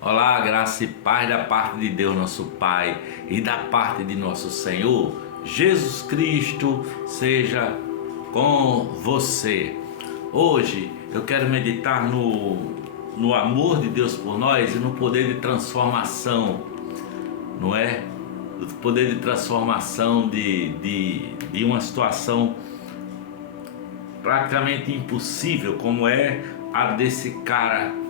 Olá, graça e paz da parte de Deus, nosso Pai, e da parte de nosso Senhor Jesus Cristo seja com você. Hoje eu quero meditar no amor de Deus por nós e no poder de transformação, não é? O poder de transformação de uma situação praticamente impossível, como é a desse cara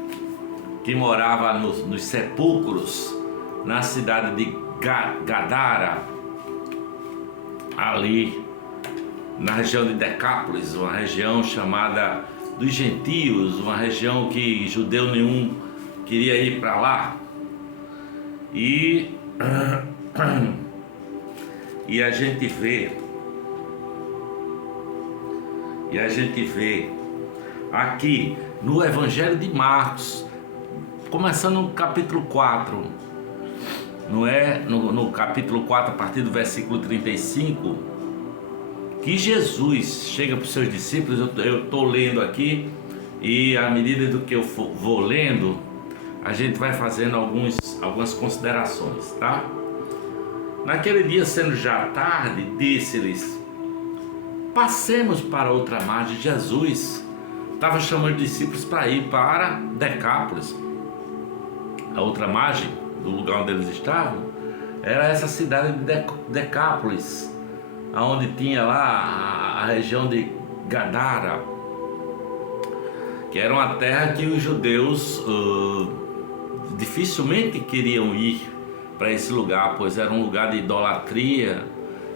que morava nos sepulcros, na cidade de Gadara, ali na região de Decápolis, uma região chamada dos gentios, uma região que judeu nenhum queria ir para lá. E a gente vê aqui no Evangelho de Marcos, começando no capítulo 4, não é? No capítulo 4, a partir do versículo 35, que Jesus chega para os seus discípulos. Eu estou lendo aqui, e à medida do que eu vou lendo, a gente vai fazendo algumas considerações, tá? Naquele dia, sendo já tarde, disse-lhes: passemos para outra margem. Jesus estava chamando os discípulos para ir para Decápolis. A outra margem do lugar onde eles estavam era essa cidade de Decápolis, onde tinha lá a região de Gadara, que era uma terra que os judeus dificilmente queriam ir para esse lugar, pois era um lugar de idolatria,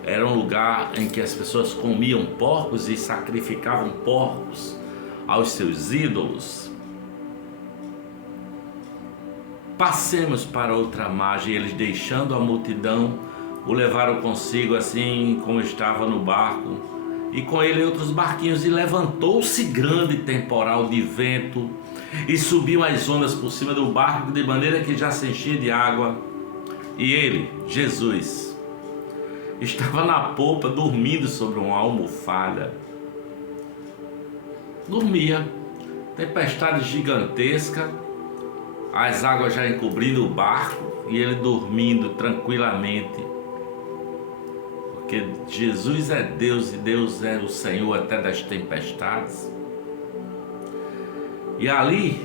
era um lugar em que as pessoas comiam porcos e sacrificavam porcos aos seus ídolos. Passemos para outra margem. Eles, deixando a multidão, o levaram consigo, assim como estava no barco, e com ele outros barquinhos, e levantou-se grande temporal de vento, e subiam as ondas por cima do barco, de maneira que já se enchia de água. E ele, Jesus, estava na polpa, dormindo sobre uma almofada. Dormia. Tempestade gigantesca, as águas já encobrindo o barco, e ele dormindo tranquilamente, porque Jesus é Deus e Deus é o Senhor até das tempestades. E ali,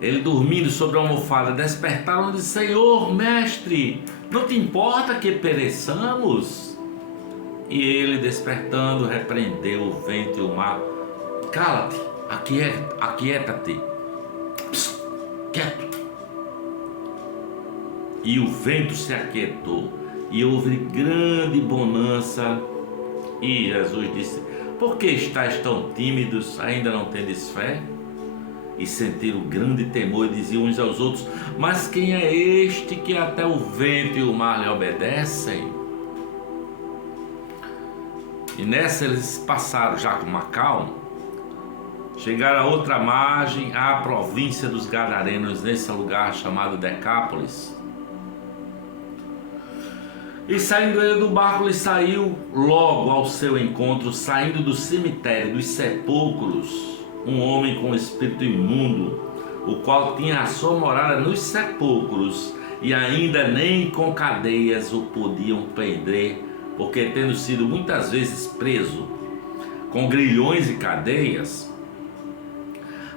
ele dormindo sobre a almofada, despertaram e disseram: Senhor, mestre, não te importa que pereçamos? E ele, despertando, repreendeu o vento e o mar: cala-te, aquieta-te, quieto. E o vento se aquietou, e houve grande bonança. E Jesus disse: por que estáis tão tímidos? Ainda não tendes fé? E sentiram grande temor, e diziam uns aos outros: mas quem é este que até o vento e o mar lhe obedecem? E nessa eles passaram já com uma calma, chegaram a outra margem, à província dos Gadarenos, nesse lugar chamado Decápolis. E saindo ele do barco, ele saiu logo ao seu encontro, saindo do cemitério, dos sepulcros, um homem com espírito imundo, o qual tinha a sua morada nos sepulcros, e ainda nem com cadeias o podiam prender, porque tendo sido muitas vezes preso com grilhões e cadeias,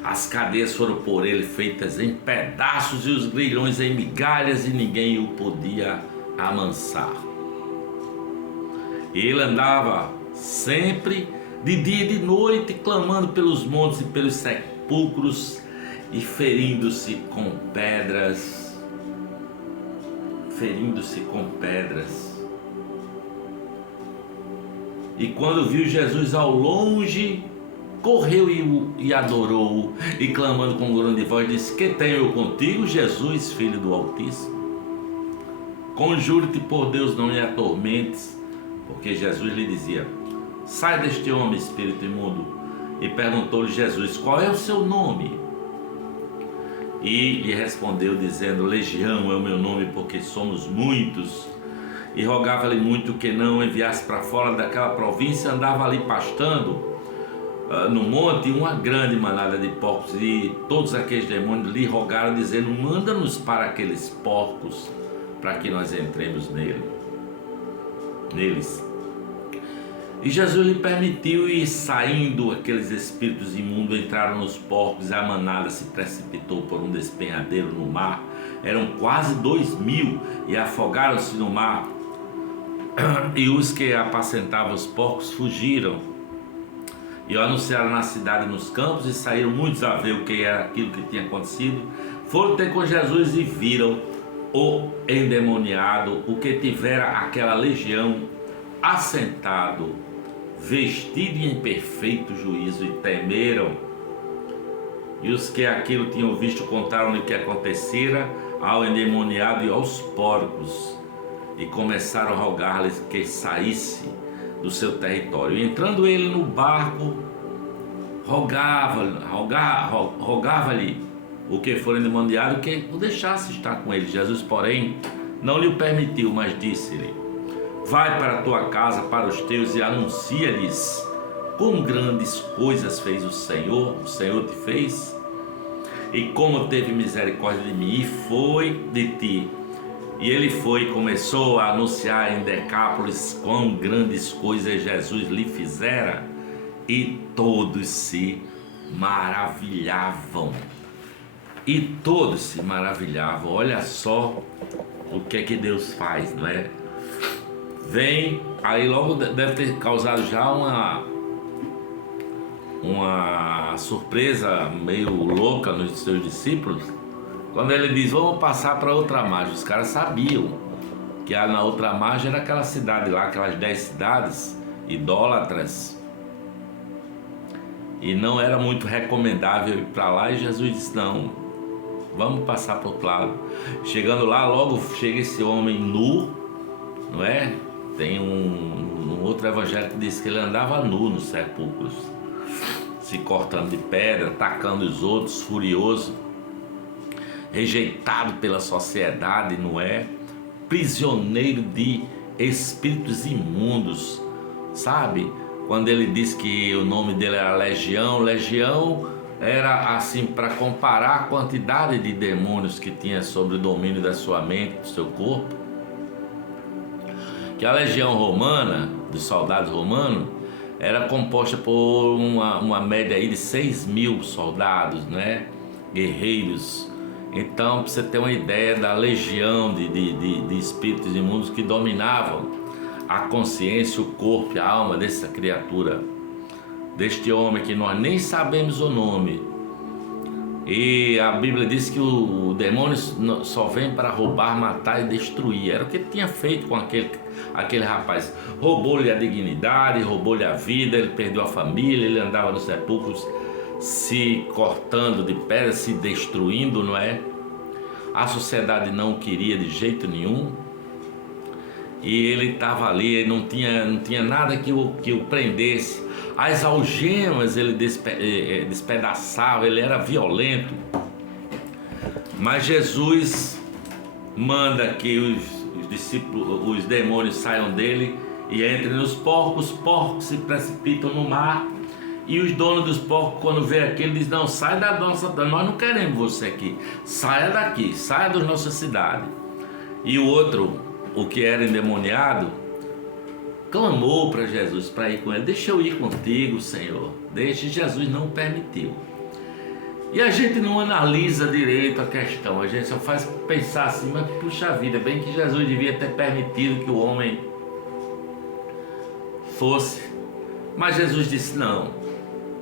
as cadeias foram por ele feitas em pedaços e os grilhões em migalhas, e ninguém o podia amansar. Ele andava sempre de dia e de noite, clamando pelos montes e pelos sepulcros, e ferindo-se com pedras. E quando viu Jesus ao longe, correu e adorou-o, e clamando com grande voz, disse: que tenho eu contigo, Jesus, filho do Altíssimo? Conjuro-te por Deus, não me atormentes. Porque Jesus lhe dizia: sai deste homem, espírito imundo. E perguntou-lhe Jesus: qual é o seu nome? E lhe respondeu dizendo: Legião é o meu nome, porque somos muitos. E rogava-lhe muito que não enviasse para fora daquela província. Andava ali pastando no monte uma grande manada de porcos, e todos aqueles demônios lhe rogaram, dizendo: manda-nos para aqueles porcos, para que nós entremos neles. E Jesus lhe permitiu, e saindo aqueles espíritos imundos entraram nos porcos, e a manada se precipitou por um despenhadeiro no mar. Eram quase 2.000 e afogaram-se no mar. E os que apacentavam os porcos fugiram e anunciaram na cidade e nos campos, e saíram muitos a ver o que era aquilo que tinha acontecido. Foram ter com Jesus e viram o endemoniado, o que tivera aquela legião, assentado, vestido e em perfeito juízo, e temeram. E os que aquilo tinham visto contaram-lhe o que acontecera ao endemoniado e aos porcos, e começaram a rogar-lhes que saísse do seu território. E entrando ele no barco, rogava-lhe o que for endemoniado que o deixasse estar com ele. Jesus, porém, não lhe o permitiu, mas disse-lhe: vai para a tua casa, para os teus, e anuncia-lhes quão grandes coisas fez o Senhor te fez, e como teve misericórdia de mim, e foi de ti. E ele foi e começou a anunciar em Decápolis quão grandes coisas Jesus lhe fizera, e todos se maravilhavam. Olha só o que é que Deus faz, não é? Vem, aí logo deve ter causado já uma surpresa meio louca nos seus discípulos, quando ele diz: vamos passar para outra margem. Os caras sabiam que na outra margem era aquela cidade lá, aquelas 10 cidades idólatras, e não era muito recomendável ir para lá. E Jesus disse: não, vamos passar para o outro lado. Chegando lá, logo chega esse homem nu, não é? Tem um outro evangelho que diz que ele andava nu nos sepulcros, se cortando de pedra, atacando os outros, furioso, rejeitado pela sociedade, não é? Prisioneiro de espíritos imundos, sabe? Quando ele diz que o nome dele era Legião, Legião era assim para comparar a quantidade de demônios que tinha sobre o domínio da sua mente, do seu corpo. Que a legião romana, dos soldados romanos, era composta por uma média aí de 6.000 soldados, né? Guerreiros. Então, para você ter uma ideia da legião de espíritos imundos que dominavam a consciência, o corpo e a alma dessa criatura, deste homem que nós nem sabemos o nome. E a Bíblia diz que o demônio só vem para roubar, matar e destruir. Era o que ele tinha feito com aquele rapaz. Roubou-lhe a dignidade, roubou-lhe a vida, ele perdeu a família, ele andava nos sepulcros se cortando de pedra, se destruindo, não é? A sociedade não queria de jeito nenhum. E ele estava ali, ele não tinha nada que o prendesse. As algemas ele despedaçava, ele era violento. Mas Jesus manda que os demônios saiam dele e entrem nos porcos. Os porcos se precipitam no mar. E os donos dos porcos, quando vê aquilo, dizem: não, sai da nossa, nós não queremos você aqui. Saia daqui, saia da nossa cidade. E o outro, o que era endemoniado, clamou para Jesus para ir com ele: deixa eu ir contigo, Senhor. Deixa. Jesus não permitiu. E a gente não analisa direito a questão, a gente só faz pensar assim: mas puxa vida, bem que Jesus devia ter permitido que o homem fosse. Mas Jesus disse: não,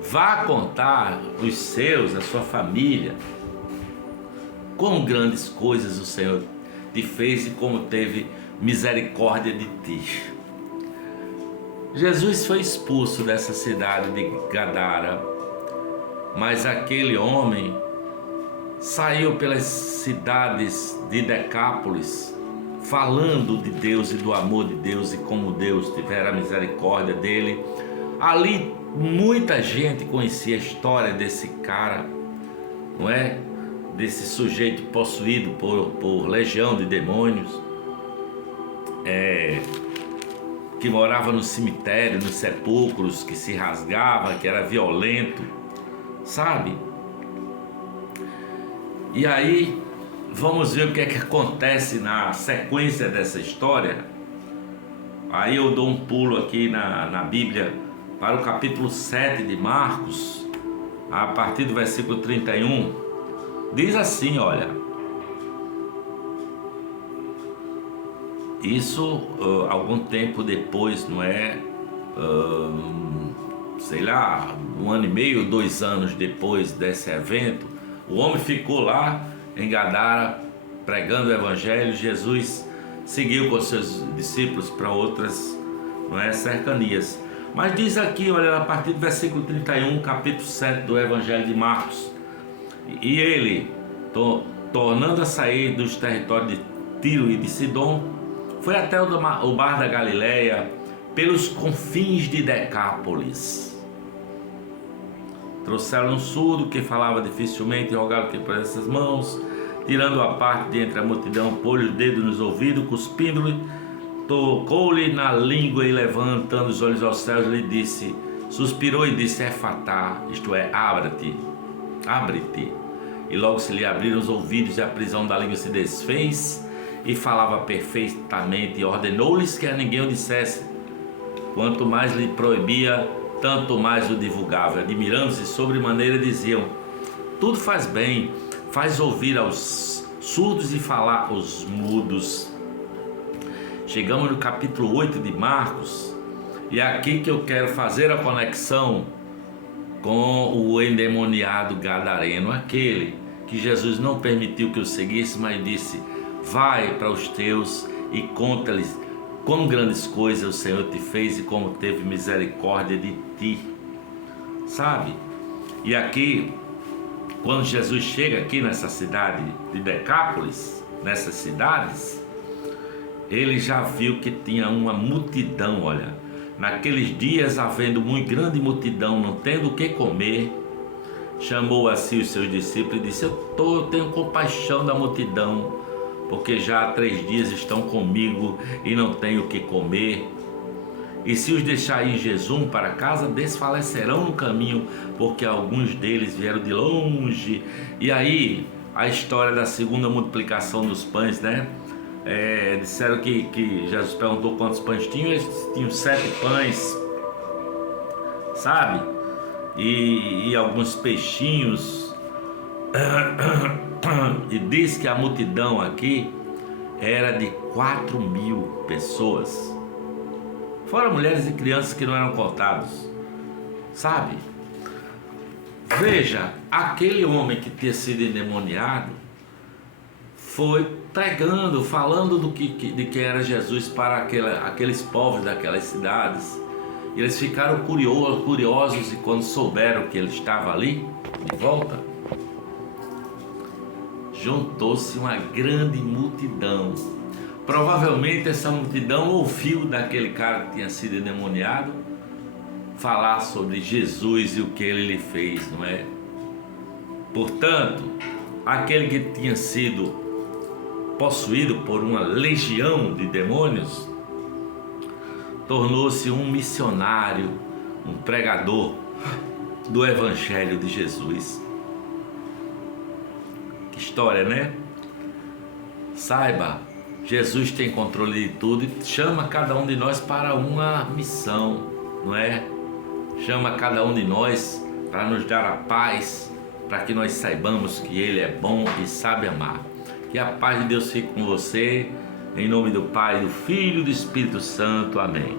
vá contar os seus, a sua família, quão grandes coisas o Senhor te fez e como teve misericórdia de ti. Jesus foi expulso dessa cidade de Gadara, mas aquele homem saiu pelas cidades de Decápolis, falando de Deus e do amor de Deus e como Deus tivera misericórdia dele. Ali muita gente conhecia a história desse cara, não é? Desse sujeito possuído por legião de demônios. que morava no cemitério, nos sepulcros, que se rasgava, que era violento, sabe? E aí, vamos ver o que é que acontece na sequência dessa história. Aí eu dou um pulo aqui na Bíblia para o capítulo 7 de Marcos, a partir do versículo 31. Diz assim, olha: isso algum tempo depois, não é? Sei lá, 1 ano e meio, 2 anos depois desse evento, o homem ficou lá em Gadara pregando o evangelho. Jesus seguiu com seus discípulos para outras, não é, cercanias. Mas diz aqui, olha, a partir do versículo 31, capítulo 7 do evangelho de Marcos: e ele, tornando a sair dos territórios de Tiro e de Sidom, foi até o mar da Galileia, pelos confins de Decápolis. Trouxeram um surdo que falava dificilmente e rogaram que pusesse as mãos. Tirando a parte de entre a multidão, pôs os dedos nos ouvidos, cuspindo-lhe, tocou-lhe na língua e, levantando os olhos aos céus, lhe disse, suspirou e disse: Efatá, isto é, abre-te. E logo se lhe abriram os ouvidos e a prisão da língua se desfez, e falava perfeitamente, e ordenou-lhes que a ninguém o dissesse. Quanto mais lhe proibia, tanto mais o divulgava. Admirando-se sobremaneira, diziam: tudo faz bem, faz ouvir aos surdos e falar aos mudos. Chegamos no capítulo 8 de Marcos, e é aqui que eu quero fazer a conexão com o endemoniado gadareno, aquele que Jesus não permitiu que o seguisse, mas disse: vai para os teus e conta-lhes quão grandes coisas o Senhor te fez e como teve misericórdia de ti, sabe? E aqui, quando Jesus chega aqui nessa cidade de Decápolis, nessas cidades, ele já viu que tinha uma multidão. Olha, naqueles dias, havendo muito grande multidão, não tendo o que comer, chamou a si os seus discípulos e disse: eu tenho compaixão da multidão, porque já há 3 dias estão comigo e não tenho o que comer. E se os deixar ir em jejum para casa, desfalecerão no caminho, porque alguns deles vieram de longe. E aí, a história da segunda multiplicação dos pães, né? Disseram que Jesus perguntou quantos pães tinham. Eles tinham 7 pães, sabe? E alguns peixinhos. E diz que a multidão aqui era de 4.000 pessoas, fora mulheres e crianças que não eram contados, sabe? Veja, aquele homem que tinha sido endemoniado foi pregando, falando de quem era Jesus para aqueles povos daquelas cidades. E eles ficaram curiosos, e quando souberam que ele estava ali de volta, juntou-se uma grande multidão. Provavelmente essa multidão ouviu daquele cara que tinha sido endemoniado falar sobre Jesus e o que ele lhe fez, não é? Portanto, aquele que tinha sido possuído por uma legião de demônios tornou-se um missionário, um pregador do Evangelho de Jesus. Que história, né? Saiba, Jesus tem controle de tudo e chama cada um de nós para uma missão, não é? Chama cada um de nós para nos dar a paz, para que nós saibamos que Ele é bom e sabe amar. Que a paz de Deus fique com você, em nome do Pai, do Filho e do Espírito Santo. Amém.